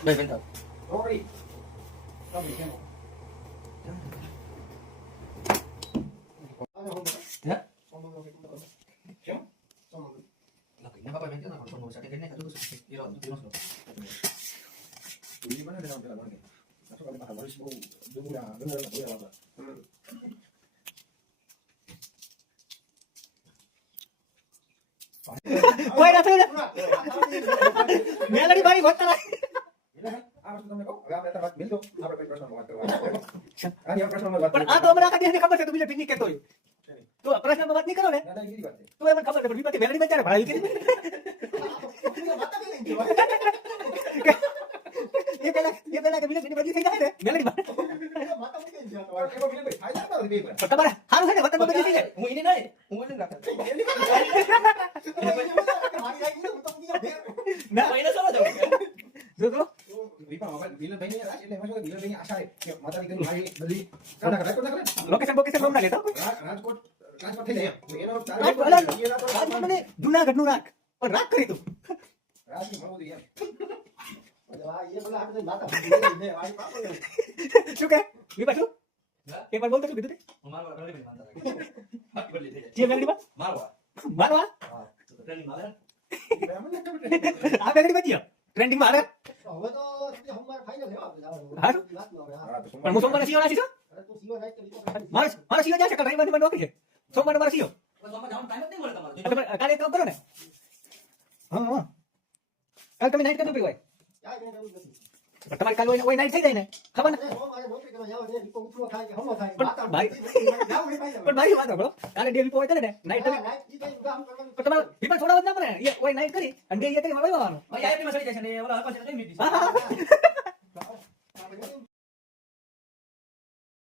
ભાઈ બેન થાવ. છોકરી તમે કેમ આને હું હે સોમનો કે કેમ સોમનો લખી ને બાપા બેન કેના ફોન સાથે કરીને કાઢું છું એ રાત નું દિવસ નો પૂરી બને દેવા પેલા બને નાસો કાલે બહાર વરિશ બહુ દુબુરા બોલા વાળા કોઈ નથી મેલડી મારી વાત કરાય આ વસ્તુ તમને કહું હવે આપણે વાત મિલતો આપણે કોઈ પ્રશ્નનો વાત કરવા આની આ પ્રશ્નનો વાત પણ આ તો હમણાં આખા દેશને ખબર છે તું બીજા પિકનિક કરતો હોય તો પ્રશ્નમાં વાત નહીં કરો ને દાદા એવી વાત છે તો એમને ખબર છે પણ વિપત્તિ મેલડી બચારે ભાઈ કે એ પેલા કે બીજા બદલી થઈ જાય ને મેલડી માતા મૂકી દે તો એવો મિલે ભાઈ ફાયદા તો બે પર તમારે સારું છે ને વતન બદલી થઈ જાય હું એને નહીં હું એને રાખતો ના એને શું જાવ જો તો વિપા મોબાઈલ વિલન ભાઈ ને રાજ એટલે એમાં શું વિલન ભાઈ આશા છે કે માતા ની મારી બદલી કાઢા રાજકોટ ના કરે લોકેશન બોકેશન રોમ ના લેતા રાજકોટ ટ્રાન્સફર થઈ જાય એમ એનો રાજકોટ મને જુનાગઢ નું રાખ પણ રાખ કરી તું રાજની મળવું દે એમ શું કે વિપા શું એક વાર બોલતો શું કીધું તે મારો ઘરે બેન માનતા રાખે હાથ બદલી થઈ જે મેલડી માં મારવા મારવા હા તો ટ્રેનિંગ મારે આ મેલડી બચી ટ્રેન્ડિંગ માં આવે પણ હું સોમવારે સીઓ નાખી છું મારો સીઓ જાય છે કાલે રવિવારની નોકરી છે સોમવારે મારો સીઓ સોમવાર જવાનો ટાઈમ જ નહીં મળે તમારે કાલે કામ કરો ને હા હા કાલે તમે નાઈટ કરતો પડી હોય તમારે કાલે હોય નાઈટ થઈ જાય ને ખબર ને પણ મારી વાત સાંભળો કાલે ડે વિપો હોય કરે ને નાઈટ તમે પણ તમારે વિપા છોડાવવા જ ના પડે એ હોય નાઈટ કરી અને ડે એ કરી વળવાનો ભાઈ આઈપી માં સડી જાય છે ને ઓલા હકો છે કઈ મીટી હા હા